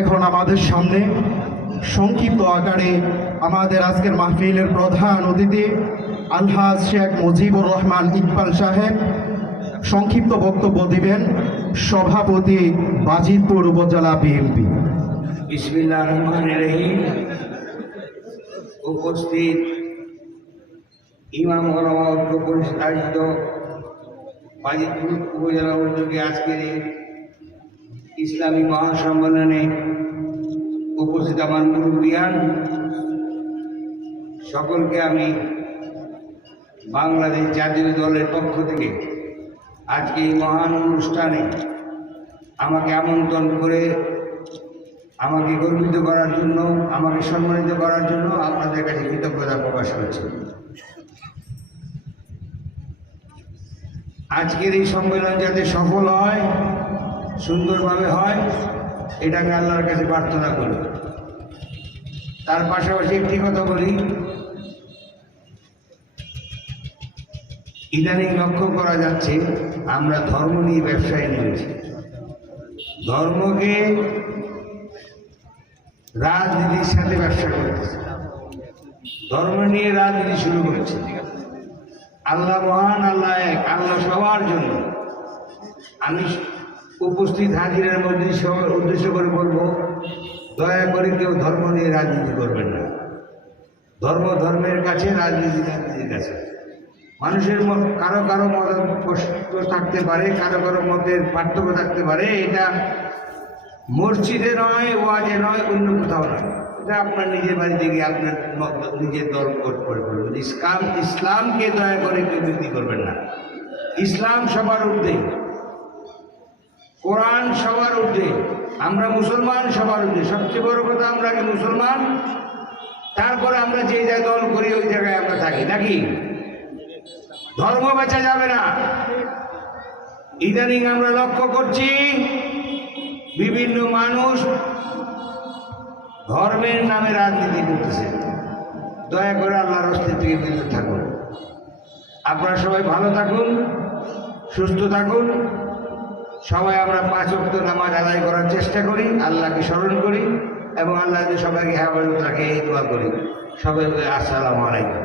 এখন আমাদের সামনে সংক্ষিপ্ত আকারে আমাদের আজকের মাহফিলের প্রধান অতিথি আলহাজ শেখ মুজিবুর রহমান ইকবাল সাহেব। সংক্ষিপ্ত বক্তব্য দিবেন সভাপতি বাজিতপুর উপজেলা বিএনপি। বিসমিল্লাহ রহমান রহিম। উপস্থিত ইমাম আয়োজিত বাজিতপুর উপজেলা উদ্যোগে আজকের ইসলামী মহাসম্মেলনে উপস্থিত আমার মুরব্বিয়ান। সকলকে আমি বাংলাদেশ জাতীয় দলের পক্ষ থেকে আজকে এই মহান অনুষ্ঠানে আমাকে আমন্ত্রণ করে আমাকে গর্বিত করার জন্য, আমাকে সম্মানিত করার জন্য আপনাদের কাছে কৃতজ্ঞতা প্রকাশ করছি। আজকের এই সম্মেলন যাতে সফল হয়, সুন্দরভাবে হয়, এটাকে আল্লাহর কাছে প্রার্থনা করি। তার পাশাপাশি একটি কথা বলি। ইদানিং লক্ষ্য করা যাচ্ছে, আমরা ধর্ম নিয়ে ব্যবসায় নেমেছি। ধর্মকে রাজনীতির সাথে ব্যবসা করতেছে। ধর্ম নিয়ে রাজনীতি শুরু করেছে। আল্লাহ মহান, আল্লাহ এক, আল্লাহ সবার জন্য। আমি উপস্থিত হাজিরের মধ্যে সবার উদ্দেশ্য করে বলব, দয়া করে কেউ ধর্ম নিয়ে রাজনীতি করবেন না। ধর্ম ধর্মের কাছে, রাজনীতি রাজনীতির কাছে। মানুষের কারও কারও মত থাকতে পারে, কারও কারও মতের পার্থক্য থাকতে পারে, এটা মসজিদে নয়, ওয়াজে নয়, অন্য কোথাও নয়। এটা আপনার নিজের বাড়িতে গিয়ে আপনার নিজের দল কোট করে করবেন ইসলাম, ইসলামকে দয়া করে কেউ বিক্রি করবেন না। ইসলাম সবার ঊর্ধ্বে। কোরআন সবার ঊর্ধ্বে। আমরা মুসলমান সবার ঊর্ধ্বে। সবচেয়ে বড় কথা আমরা কি মুসলমান? তারপরে আমরা যে জায়গায় দল করি, ওই জায়গায় আমরা থাকি। নাকি? ধর্ম বাঁচা যাবে না। ইদানিং আমরা লক্ষ্য করছি বিভিন্ন মানুষ ধর্মের নামে রাজনীতি করতেছে। দয়া করে আল্লাহর অস্তিত্বকে বিরত থাকুন। আপনারা সবাই ভালো থাকুন, সুস্থ থাকুন। সবাই আমরা পাঁচ অক্ত নামাজ আদায় করার চেষ্টা করি, আল্লাহকে স্মরণ করি এবং আল্লাহকে সবাইকে হ্যাঁ তাকে এই দোয়া করি। সবাই আসসালামু আলাইকুম।